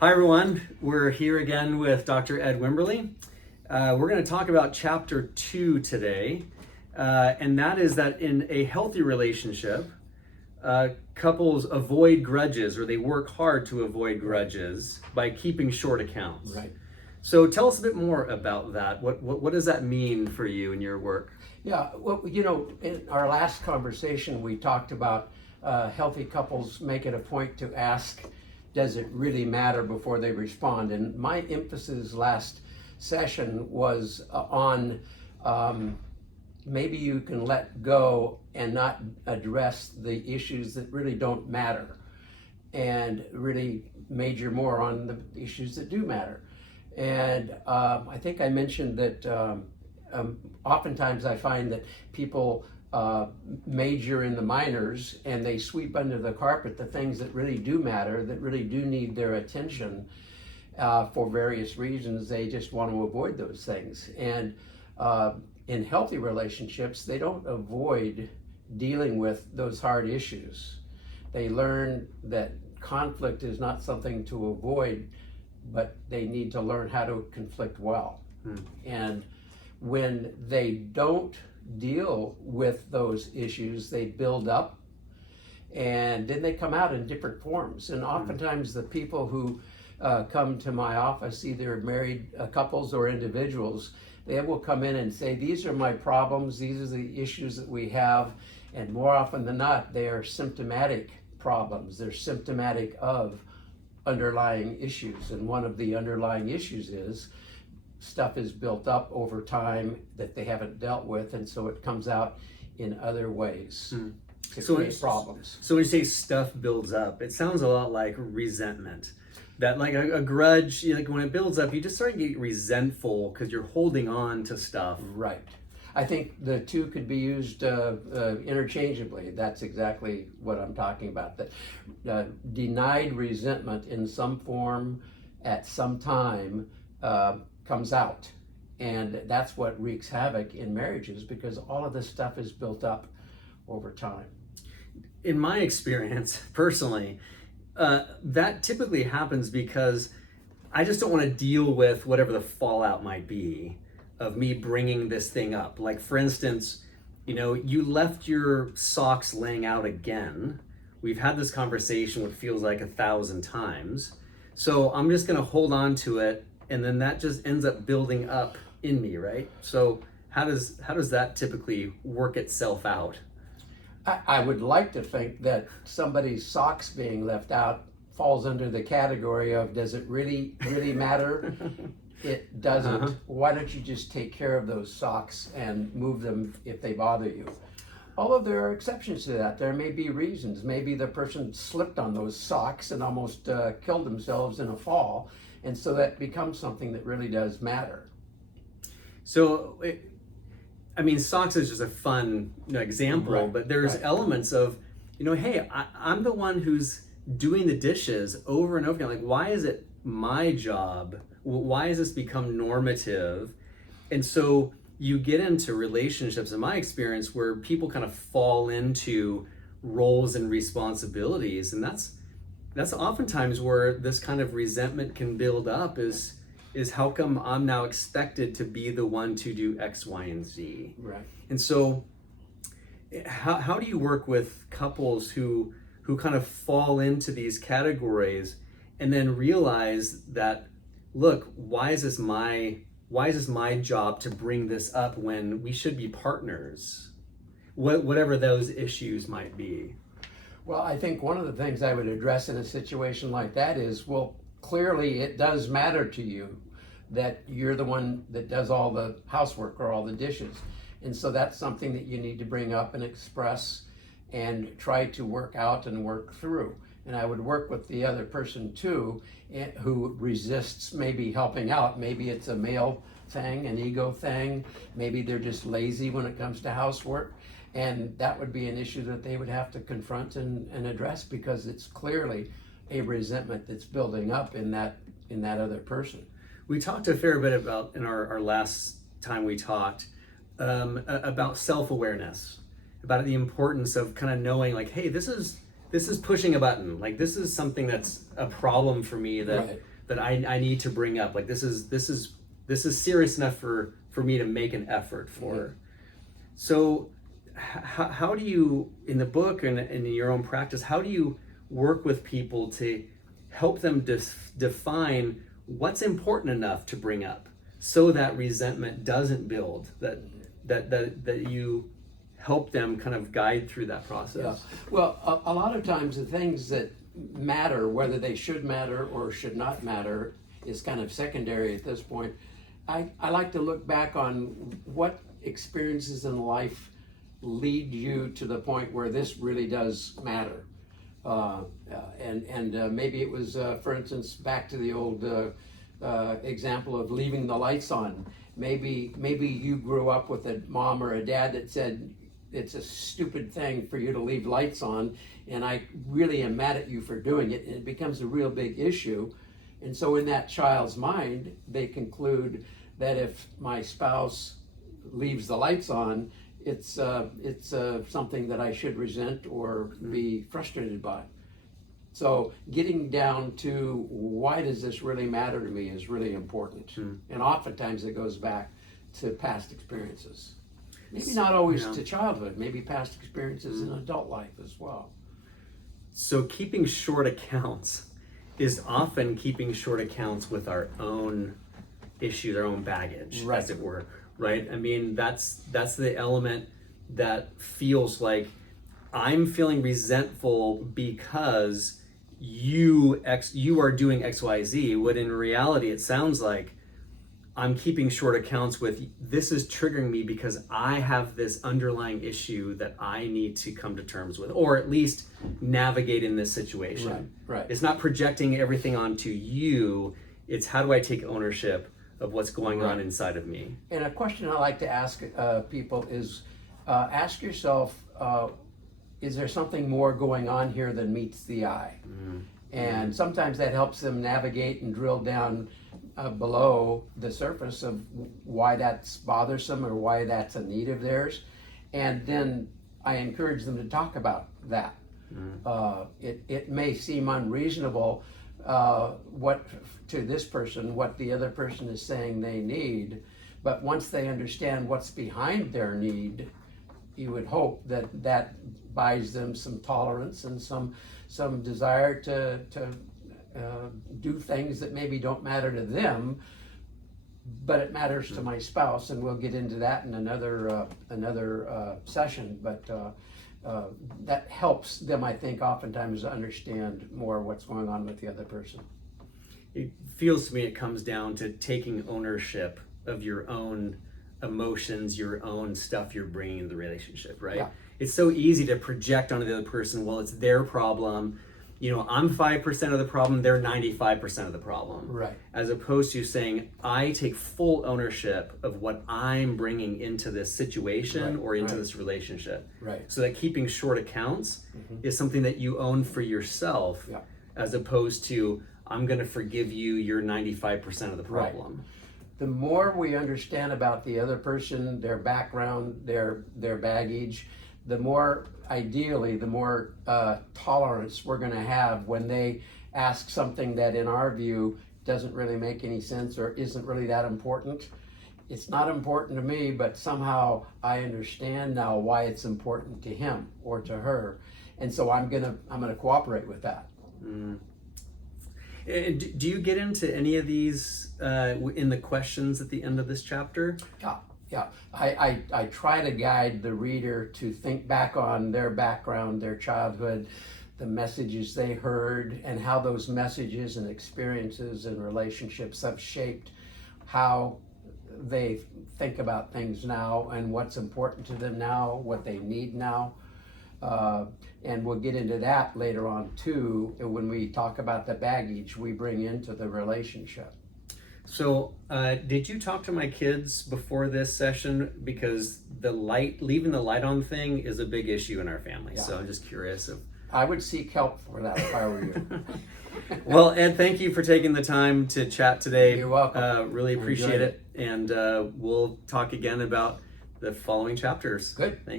Hi everyone, we're here again with Dr. Ed Wimberly. We're going to talk about chapter 2 today, and that is that in a healthy relationship, couples avoid grudges, or they work hard to avoid grudges by keeping short accounts. Right. So tell us a bit more about that. What does that mean for you in your work? Yeah, well, in our last conversation, we talked about healthy couples make it a point to ask, does it really matter before they respond? And my emphasis last session was on maybe you can let go and not address the issues that really don't matter and really major more on the issues that do matter. And I think I mentioned that oftentimes I find that people major in the minors and they sweep under the carpet the things that really do matter, that really do need their attention for various reasons. They just want to avoid those things. And in healthy relationships, they don't avoid dealing with those hard issues. They learn that conflict is not something to avoid, but they need to learn how to conflict well. And when they don't deal with those issues, they build up and then they come out in different forms. And oftentimes the people who come to my office, either married couples or individuals, they will come in and say, these are my problems, these are the issues that we have. And more often than not, they are symptomatic problems. They're symptomatic of underlying issues. And one of the underlying issues is stuff is built up over time that they haven't dealt with, and so it comes out in other ways to create problems. So when you say stuff builds up, it sounds a lot like resentment. That like a grudge, like when it builds up, you just start to get resentful because you're holding on to stuff. Right. I think the two could be used interchangeably. That's exactly what I'm talking about. That denied resentment in some form at some time comes out. And that's what wreaks havoc in marriages, because all of this stuff is built up over time. In my experience, personally, that typically happens because I just don't want to deal with whatever the fallout might be of me bringing this thing up. Like, for instance, you left your socks laying out again. We've had this conversation what feels like 1,000 times. So I'm just going to hold on to it, and then that just ends up building up in me, right? So how does that typically work itself out? I would like to think that somebody's socks being left out falls under the category of, does it really matter? It doesn't. Why don't you just take care of those socks and move them if they bother you? Although there are exceptions to that. There may be reasons. Maybe the person slipped on those socks and almost killed themselves in a fall. And so that becomes something that really does matter. So, socks is just a fun example, Right, but there's elements of, hey, I'm the one who's doing the dishes over and over again. Like, why is it my job? Why has this become normative? And so you get into relationships, in my experience, where people kind of fall into roles and responsibilities, and that's oftentimes where this kind of resentment can build up, is how come I'm now expected to be the one to do X, Y, and Z? Right. And so how do you work with couples who kind of fall into these categories and then realize that, look, why is this my job to bring this up when we should be partners? Whatever those issues might be. Well, I think one of the things I would address in a situation like that is, well, clearly it does matter to you that you're the one that does all the housework or all the dishes. And so that's something that you need to bring up and express and try to work out and work through. And I would work with the other person too, who resists maybe helping out. Maybe it's a male thing, an ego thing. Maybe they're just lazy when it comes to housework. And that would be an issue that they would have to confront and address, because it's clearly a resentment that's building up in that other person. We talked a fair bit about, in our last time we talked, about self-awareness, about the importance of kind of knowing, like, hey, this is this is pushing a button. Like this is something that's a problem for me that Right. that I need to bring up. Like this is serious enough for me to make an effort for. Mhm. So how do you, in the book and in your own practice, how do you work with people to help them define what's important enough to bring up so that resentment doesn't build, that you help them kind of guide through that process? Yeah. Well, a lot of times the things that matter, whether they should matter or should not matter, is kind of secondary at this point. I like to look back on what experiences in life lead you to the point where this really does matter. And maybe it was, for instance, back to the old example of leaving the lights on. Maybe you grew up with a mom or a dad that said, it's a stupid thing for you to leave lights on, and I really am mad at you for doing it, and it becomes a real big issue. And so in that child's mind, they conclude that if my spouse leaves the lights on, it's something that I should resent or be frustrated by. So getting down to why does this really matter to me is really important. And oftentimes it goes back to past experiences. Maybe not always to childhood, maybe past experiences in adult life as well. So keeping short accounts is often keeping short accounts with our own issues, our own baggage, Right. as it were, right? I mean, that's the element that feels like I'm feeling resentful because you are doing X, Y, Z, when in reality it sounds like I'm keeping short accounts with, this is triggering me because I have this underlying issue that I need to come to terms with, or at least navigate in this situation. Right. It's not projecting everything onto you. It's how do I take ownership of what's going on inside of me? And a question I like to ask people is, ask yourself, is there something more going on here than meets the eye? And sometimes that helps them navigate and drill down below the surface of why that's bothersome or why that's a need of theirs. And then I encourage them to talk about that. It may seem unreasonable what to this person, what the other person is saying they need, but once they understand what's behind their need, you would hope that that buys them some tolerance and some desire to do things that maybe don't matter to them, but it matters to my spouse, and we'll get into that in another session. But that helps them, I think, oftentimes to understand more what's going on with the other person. It feels to me it comes down to taking ownership of your own emotions, your own stuff you're bringing into the relationship, right? Yeah. It's so easy to project onto the other person, well, it's their problem. You know, I'm 5% of the problem, they're 95% of the problem. Right. As opposed to saying, I take full ownership of what I'm bringing into this situation or into this relationship. Right. So that keeping short accounts is something that you own for yourself, as opposed to, I'm going to forgive you, you're 95% of the problem. The more we understand about the other person, their background, their baggage, the more, ideally, the more tolerance we're going to have when they ask something that in our view doesn't really make any sense or isn't really that important. It's not important to me, but somehow I understand now why it's important to him or to her, and so I'm gonna cooperate with that. And do you get into any of these in the questions at the end of this chapter? Yeah. I try to guide the reader to think back on their background, their childhood, the messages they heard, and how those messages and experiences and relationships have shaped how they think about things now and what's important to them now, what they need now. And we'll get into that later on too, when we talk about the baggage we bring into the relationship. So, did you talk to my kids before this session? Because leaving the light on thing is a big issue in our family. So I'm just curious if... I would seek help for that if I were you. Well, Ed, thank you for taking the time to chat today. You're welcome. Really appreciate it. And we'll talk again about the following chapters. Good. Thanks.